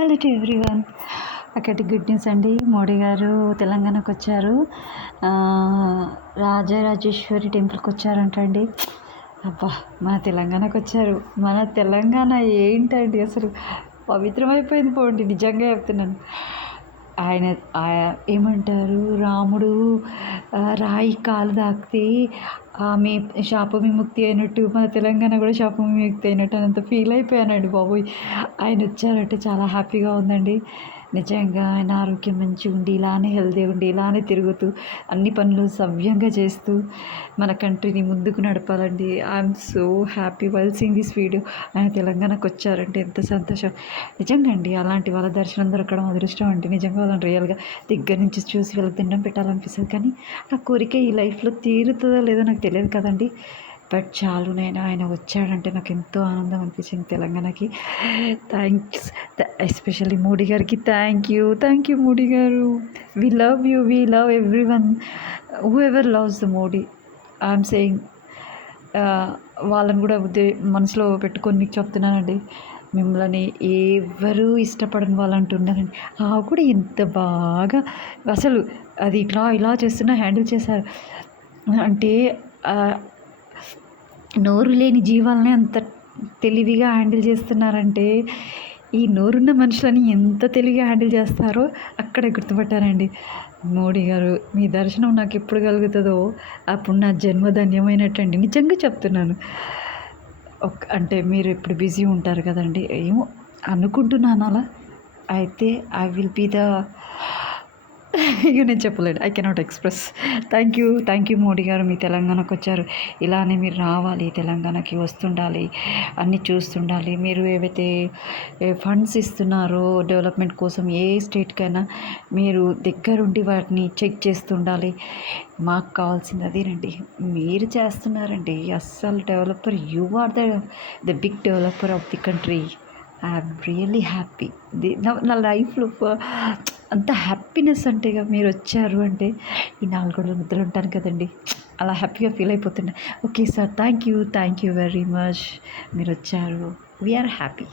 Hello to everyone. అక్కడి good news అండి. మోడీ గారు తెలంగాణకు వచ్చారు. రాజరాజేశ్వరి టెంపుల్కి వచ్చారంటండి. అబ్బా, మన తెలంగాణకు వచ్చారు. మన తెలంగాణ ఏంటండి అసలు పవిత్రమైపోయింది పోండి, నిజంగా చెప్తున్నాను. ఆయన ఏమంటారు, రాముడు రాయి కాలు తాకితే ఆమె శాప విముక్తి అయినట్టు మన తెలంగాణ కూడా శాప విముక్తి అయినట్టు అంత ఫీల్ అయిపోయానండి బాబోయ్. ఆయన వచ్చారంటే చాలా హ్యాపీగా ఉందండి. నిజంగా ఆయన ఆరోగ్యం మంచిగా ఉండి, ఇలానే హెల్తీ ఉండి, ఇలానే తిరుగుతూ అన్ని పనులు సవ్యంగా చేస్తూ మన కంట్రీని ముందుకు నడపాలండి. I'm so happy while seeing this video. ఆయన తెలంగాణకు వచ్చారంటే ఎంత సంతోషం. నిజంగా అండి, అలాంటి వాళ్ళ దర్శనం దొరకడం అదృష్టం అండి. నిజంగా వాళ్ళని రియల్గా దగ్గర నుంచి చూసి వాళ్ళకి దండం పెట్టాలనిపిస్తుంది. కానీ ఆ కోరిక ఈ లైఫ్లో తీరుతుందో లేదో నాకు తెలియదు కదండి. బట్ చాలు, నేను ఆయన వచ్చాడంటే నాకు ఎంతో ఆనందం అనిపించింది తెలంగాణకి. థ్యాంక్స్ ఎస్పెషల్లీ మోడీ గారికి. థ్యాంక్ యూ మోడీ గారు. We love you, we love every one who ever loves the Modi. I'm saying, వాళ్ళని కూడా మనసులో పెట్టుకొని మీకు చెప్తున్నానండి. మిమ్మల్ని ఎవరు ఇష్టపడని వాళ్ళు అంటున్నారండి. కూడా ఎంత బాగా అసలు అది ఇట్లా ఇలా చేస్తున్నా హ్యాండిల్ చేశారు అంటే, నోరు లేని జీవాలని అంత తెలివిగా హ్యాండిల్ చేస్తున్నారంటే, ఈ నోరున్న మనుషులని ఎంత తెలివిగా హ్యాండిల్ చేస్తారో అక్కడే గుర్తుపట్టారండి. మోడీ గారు, మీ దర్శనం నాకు ఎప్పుడు కలుగుతుందో అప్పుడు నా జన్మ ధన్యమైనట్టండి. నిజంగా చెప్తున్నాను. అంటే మీరు ఇప్పుడు బిజీ ఉంటారు కదండి, ఏమో అనుకుంటున్నాను అలా. అయితే ఐ విల్ బీ ద ఇక నేను చెప్పలేను, I cannot express. Thank you Modi గారు, మీ తెలంగాణకు వచ్చారు. ఇలానే మీరు రావాలి, తెలంగాణకి వస్తుండాలి, అన్నీ చూస్తుండాలి. మీరు ఏవైతే ఫండ్స్ ఇస్తున్నారో డెవలప్మెంట్ కోసం ఏ స్టేట్కైనా మీరు దగ్గరుండి వాటిని చెక్ చేస్తుండాలి. మాకు కావాల్సింది అదేనండి, మీరు చేస్తున్నారండి అస్సలు developer. You are the big developer of the country. I'm really happy. నా లైఫ్లో అంత హ్యాపీనెస్ అంటే ఇక మీరు వచ్చారు అంటే ఈ 4 గోడల మధ్యలో ఉంటాను కదండి, అలా హ్యాపీగా ఫీల్ అయిపోతున్నా. Okay sir, thank you very much. మీరు వచ్చారు, వీఆర్ హ్యాపీ.